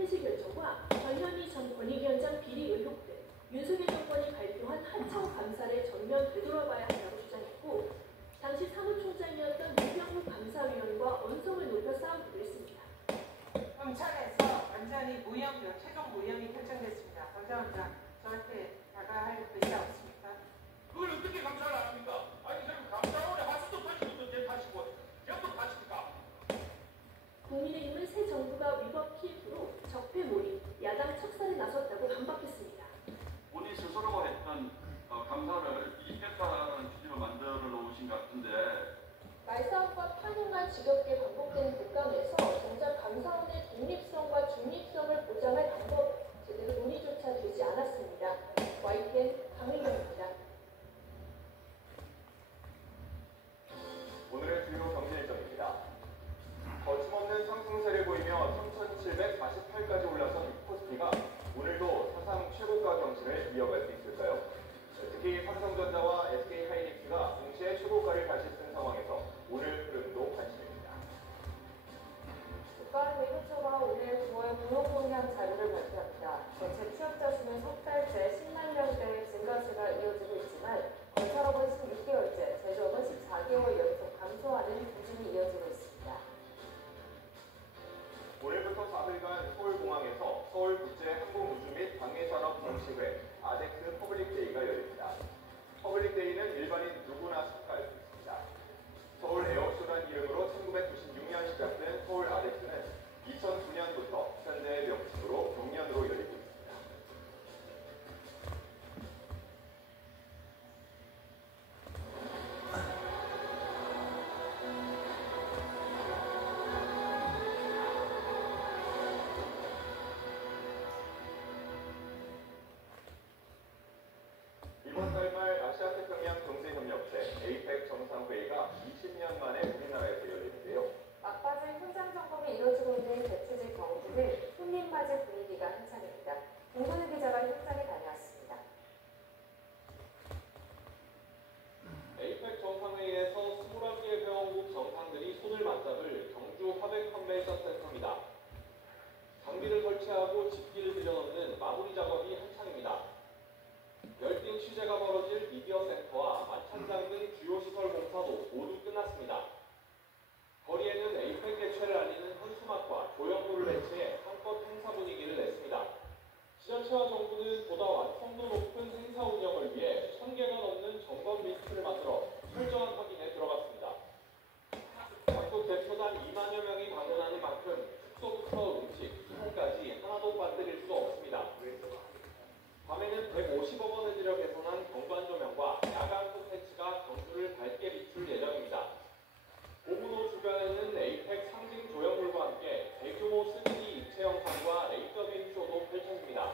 폐지 결정과 전현희 전 권익위원장 비리 의혹 등 윤석열 정권이 발표한 하청 감사를 전면 되돌아봐야 한다고 주장했고, 당시 사무총장이었던 유병욱 감사위원과 언성을 높여 싸우기도 했습니다. 검찰에서 완전히 무혐의, 최종 무혐의 결정됐습니다. 감사원장, 저한테 다가할 의사 없습니까? 그걸 어떻게 감사를 안 합니까? 아니 지금 감사원에 하수도 파시고 내 파시고 연도 파십니까? 국민의힘은 새 정부가 위법 TF로 적폐 몰입, 야당 척살에 나섰다고 반박했습니다. 본인 스스로가 했던 감사를 이겼다는 취지로 만들어 놓으신 것 같은데, 말싸움과 판임만 지겹게 반복되는 국감에서 정작 감사원의 독립성과 중립성을 보장할 방법 제대로 논의조차 되지 않았습니다. YTN 강민경입니다. 오늘의 주요 경제 일정입니다. 거침없는 상승세를 보이며 3,748까지 올라선 코스피가 오늘도 사상 최고가 경신을 이어갈 수 있을까요? 특히 삼성전자와 SK하이닉스가 동시에 최고가를 다시 쓴 상황에서 오늘 흐름도 관심입니다. 국가안보실처가 오늘 9월 고용동향 자료를 발표합니다. 전체 취업자 수는 석 달째 10만 명대의 증가세가 이어지고 있지만 건설업은 16개월째, 제조업은 14개월 연속 감소하는 부진이 이어지고 있습니다. 오늘부터 4일간 서울공항에서 서울국제항공우주 및 방해산업 정시회 아덱스 퍼블릭데이가 열립니다. 퍼블릭데이는 일반인 누구나 참가할 수 있습니다. 서울 에어쇼란 이름으로 1996년 시작된 서울 아덱스는 2009년부터 현재의 명칭으로 경년으로 열리고 있습니다. 이번 달 말 아시아태평양 경제협력체 APEC 정상회의가 20년 만에 우리나라에서 열리는데요. 막바지 현장 점검이 이뤄지고 있는 대추직 경주는 손님 맞을 분위기가 한창입니다. 김근우 기자가 현장에 다녀왔습니다. APEC 정상회의에서 21개 회원국 정상들이 손을 맞잡을 경주 화백 컨벤션 센터입니다. 장비를 설치하고 집기를 들여놓는 마무리 작업이 한창입니다. 열띤 취재가 벌어질 미디어 센터와 만찬장 등 주요 시설 공사도 모두 끝났습니다. 거리에는 에이펙 개최를 알리는 현수막과 조형물을 배치해 한껏 행사 분위기를 냈습니다. 지자체와 정부는 보다 완성도 높은 행사 운영을 위해 1000개가 넘는 점검 리스트를 만들어 철저한 확인에 들어갔습니다. 각국 대표단 2만여 명이 방문하는 만큼 숙소부터 음식, 수송까지 하나도 빠뜨릴 수 없습니다. 밤에는 150억 원을 들여 개선한 경관 조명과 야간 콘텐츠가 경주를 밝게 비출 예정입니다. 고문호 주변에는 에이펙 상징 조형물과 함께 대규모 3D 입체 영상과 레이저빔 쇼도 펼쳐집니다.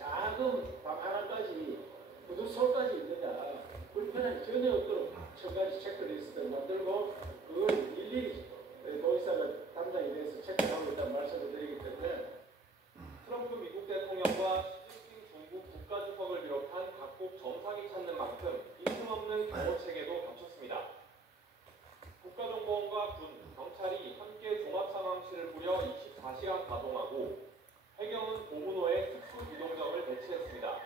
작은 밤 하나까지 구두sol까지 있느냐 불편함이 전혀 없도록 1000가지 체크리스트를 만들고 그걸 일일이 도의사가 담당이 돼서 체크하고 있다는 말씀을 드리기 때문에 트럼프 미국 대통령과 시진핑 중국 국가주석을 비롯한 각국 정상이 찾는 만큼 빈틈없는 경호체계도 갖췄습니다. 국가정보원과 군, 경찰이 함께 종합상황실을 꾸려 24시간 가동하고 해경은 고문호에 특수기동정을 배치했습니다.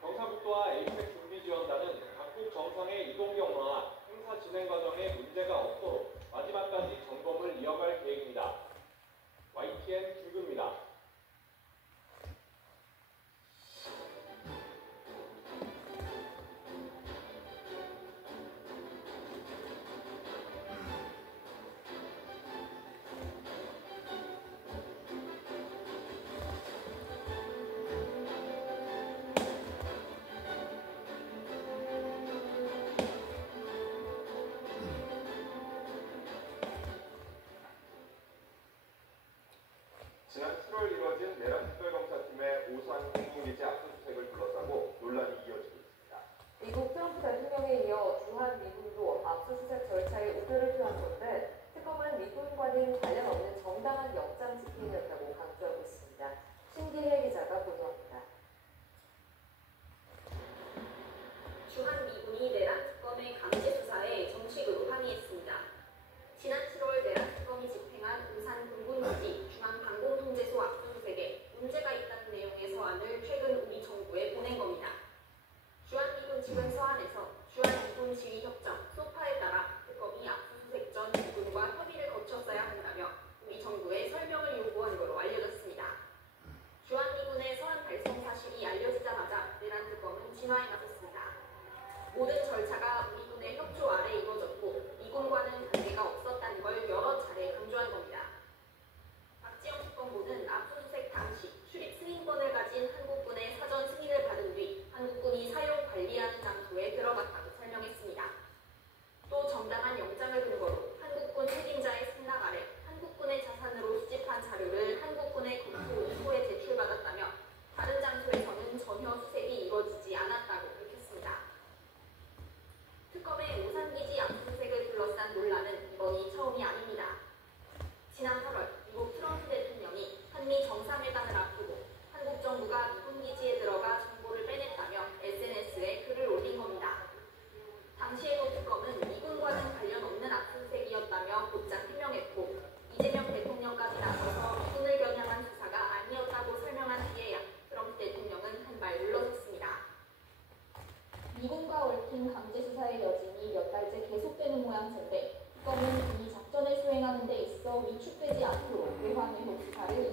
경사국도와 에이펙 준비지원단은 각국 정상의 이동 경로나 행사 진행 과정에 문제가 없도록 마지막까지 점검을 이어갈 계획입니다. YTN 김규입니다. 28일